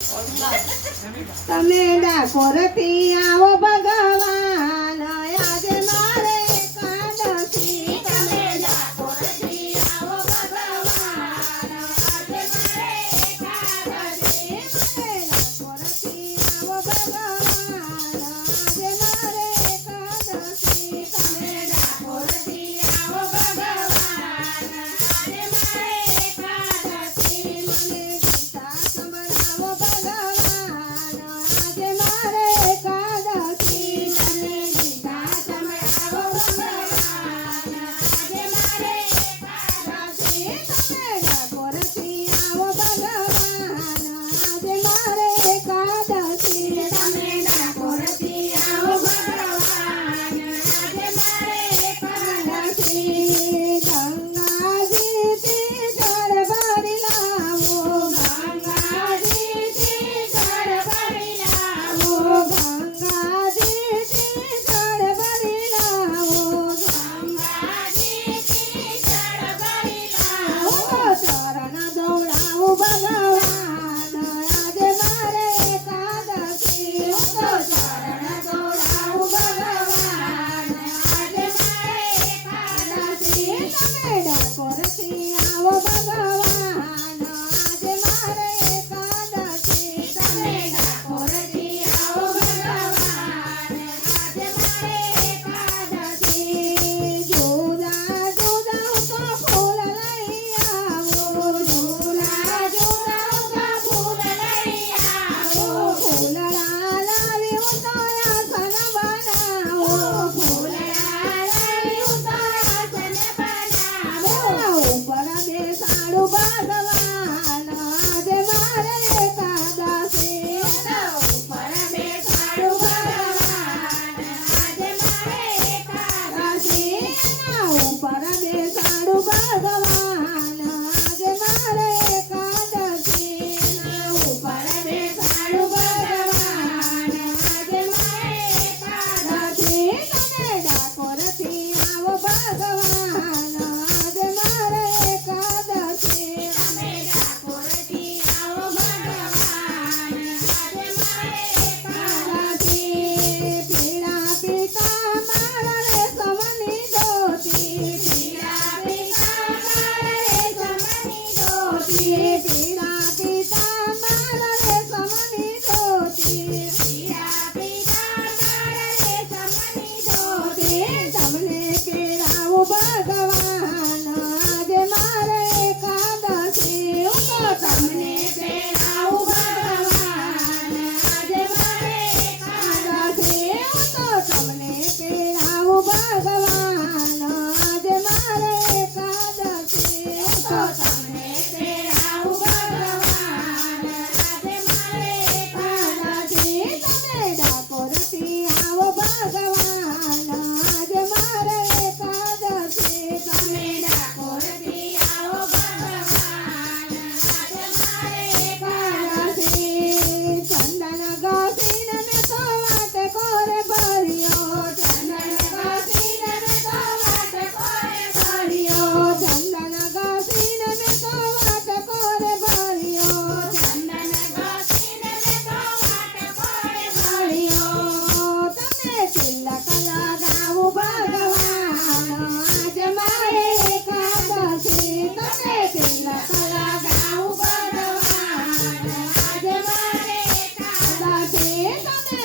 તમે ડાકોરથી આવો ભગવાન આજે મારે એકાદશી. તમે ડાકોરથી આવો ભગવાન આજે મારે એકાદશી. તમે ડાકોરથી આવો ભગવાન આજે મારે એકાદશી. તમે ડાકોરથી આવો ભગવાન આજે મારે એકાદશી. મને ગીતા સંભળાવો ભગવાન આજે મારે એકાદશી. મને ગીતા સંભળાવો ભગવાન આજે મારે એકાદશી. તમે ડાકોરથી આવો ભગવાન આજે મારે એકાદશી. તમે ડાકોરથી આવો ભગવાન આજે મારે એકાદશી. ગંગાજીથી જળ ભરી લાવો, ગંગાજીથી જળ ભરી લાવો, ગંગાજીથી જળ ભરી લાવો, ગંગાજીથી જળ ભરી લાવો. ચરણ ધોવડાવું ભગવાન આજે મારે એકાદશી. ચરણ ધોવડાવું ભગવાન આજે મારે એકાદશી. તમે ડાકોરથી આવો ભગવાન આજે મારે એકાદશી. તમે ડાકોરથી આવો ભગવાન આજે મારે એકાદશી. જુદા જુદા તો ફૂલ લઈ આવો, જુદા જુદા તો ફૂલ લઈ આવો. ફૂલડા લાવી તો આસન બનાવો, ફૂલડા લાવી તો આસન બનાવો. ઉપર બેસાડું ભગવાન આજે મારે એકાદશી. ઉપર બેસાડું ભગવાન આજે મારે એકાદશી. ઉપર બેસાડું ભગવાન આજે મારે એકાદશી. ઉપર બેસાડું ભગવાન આજે મારે એકાદશી. તમે ડાકોરથી આવો ભગવાન આજે મારે એકાદશી. તમે ડાકોરથી આવો ભગવાન આજે મારે એકાદશી. પીળા પીતાંબર રેશમની ધોતી, પીળા પીતાંબર રેશમની ધોતી, પીળા પીતાંબર રેશમની ધોતી, પીળા પીતાંબર રેશમની ધોતી. તમને પહેરાવું ભગવાન આજે મારે એકાદશી. તમને પહેરાવું ભગવાન આજે મારે એકાદશી. તમને પહેરાવું ભગવાન આજે મારે એકાદશી. તમને પહેરાવું ભગવાન આજે મારે એકાદશી. તમે ડાકોરથી આવો ભગવાન આજે મારે એકાદશી. તમે ડાકોરથી આવો ભગવાન આજે મારે એકાદશી. ચંદન ઘસીને મેં તો વાટકો રે ભર્યો, ચંદન ઘસીને મેં તો વાટકો રે ભર્યો, ચંદન ઘસીને મેં તો વાટકો રે ભર્યો, ચંદન ઘસીને મેં તો વાટકો રે ભર્યો. તમે તિલક લગાવું ભગવાન આજે મારે એકાદશી. તમે તિલક લગાવું ભગવાન આજે મારે એકાદશી. તમે